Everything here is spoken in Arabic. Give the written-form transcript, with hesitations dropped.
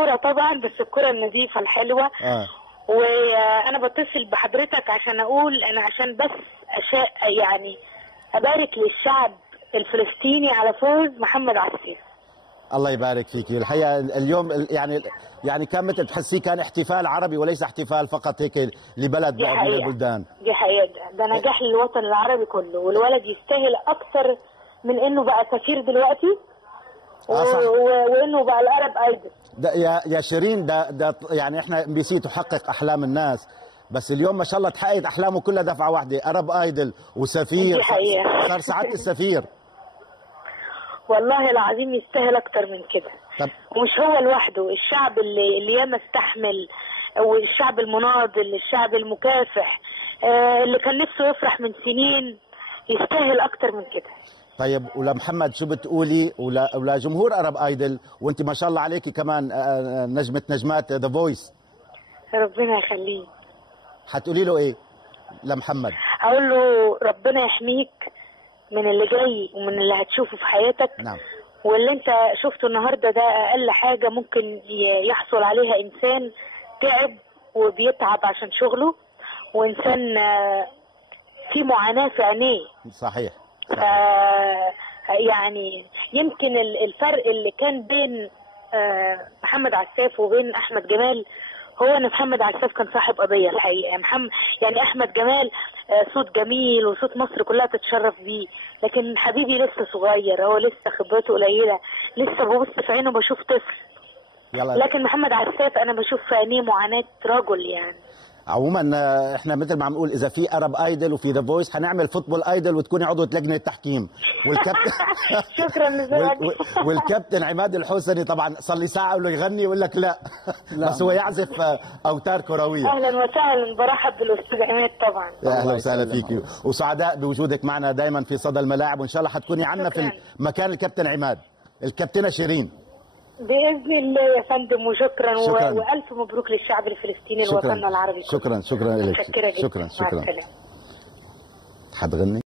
الكوره طبعا، بس الكوره النظيفه الحلوه. وانا بتصل بحضرتك عشان اقول انا عشان بس يعني ابارك للشعب الفلسطيني على فوز محمد عسيف. الله يبارك فيك. الحقيقه اليوم يعني كان مثل تحسيه كان احتفال عربي وليس احتفال فقط هيك لبلد من البلدان. دي حقيقه، ده نجاح للوطن العربي كله، والولد يستاهل اكثر من انه بقى سفير دلوقتي وانه بقى العرب ايدل. ده يا شيرين، ده يعني احنا ام بي سي تحقق احلام الناس، بس اليوم ما شاء الله تحققت احلامه كلها دفعه واحده، عرب ايدل وسفير. دي حقيقه. صار سعاده السفير. والله العظيم يستاهل اكتر من كده. ومش هو لوحده، الشعب اللي ياما استحمل، والشعب المناضل، الشعب المكافح، اللي كان نفسه يفرح من سنين، يستاهل اكتر من كده. طيب ولمحمد شو بتقولي ولا جمهور عرب ايدل، وانت ما شاء الله عليكي كمان نجمه نجمات ذا فويس؟ ربنا يخليه. حتقولي له ايه لمحمد؟ اقول له ربنا يحميك من اللي جاي ومن اللي هتشوفه في حياتك. نعم. واللي انت شفته النهارده ده اقل حاجه ممكن يحصل عليها انسان تعب وبيتعب عشان شغله، وانسان في معاناه في عينيه. صحيح. يعني يمكن الفرق اللي كان بين محمد عساف وبين احمد جمال هو ان محمد عساف كان صاحب قضيه الحقيقه. يعني احمد جمال صوت جميل وصوت مصر كلها تتشرف بيه، لكن حبيبي لسه صغير، هو لسه خبرته قليله، لسه ببص في عينه بشوف طفل. لكن محمد عساف انا بشوف في عينيه معاناه رجل. يعني عموما احنا مثل ما عم نقول اذا في ارب ايدل وفي ذا فويس حنعمل فوتبول ايدل وتكوني عضوة لجنه التحكيم. والكابتن شكرا لذلك. والكابتن عماد الحسني طبعا صار لي ساعه ولا يغني يقول لك لا بس هو يعزف اوتار كرويه. اهلا وسهلا، برحب بالاستاذ عماد طبعا. اهلا وسهلا فيكي، وسعداء بوجودك معنا دائما في صدى الملاعب، وان شاء الله حتكوني عنا في مكان الكابتن عماد. الكابتنه شيرين باذن الله يا فندم، وشكرا. والف مبروك للشعب الفلسطيني لوطننا العربي. شكرا لك. شكرا. حتغني؟